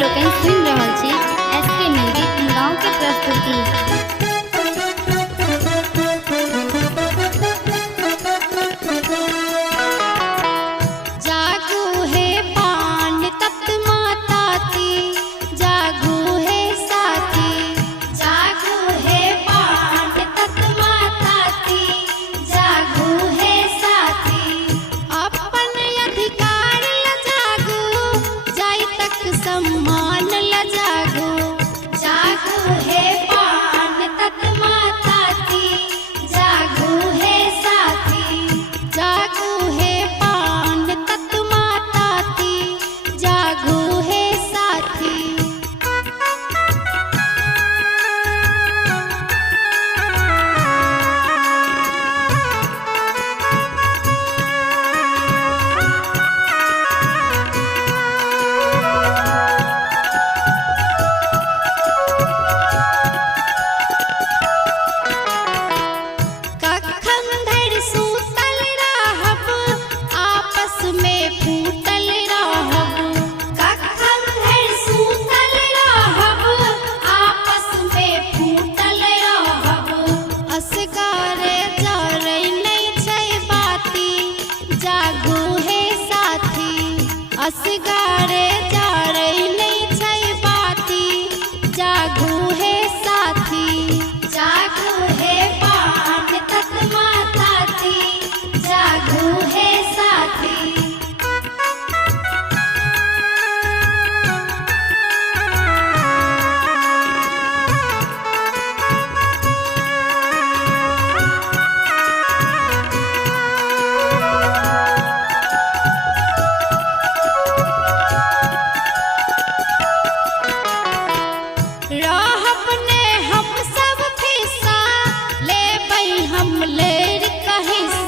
लोकन सुन रहल छी एसके म्यूजिक गाँव के प्रस्तुति। सम्मान ल जागो, जागो है पान तत माता की, जागो है साथी, जागो है पान तत माता की, जागो है साथी। असगारे जा रही नहीं छै बाती, जागो है साथी, जागो है पान तत माता की, जागो है साथी। हम सब फिसा ले हम लेर कहिसा।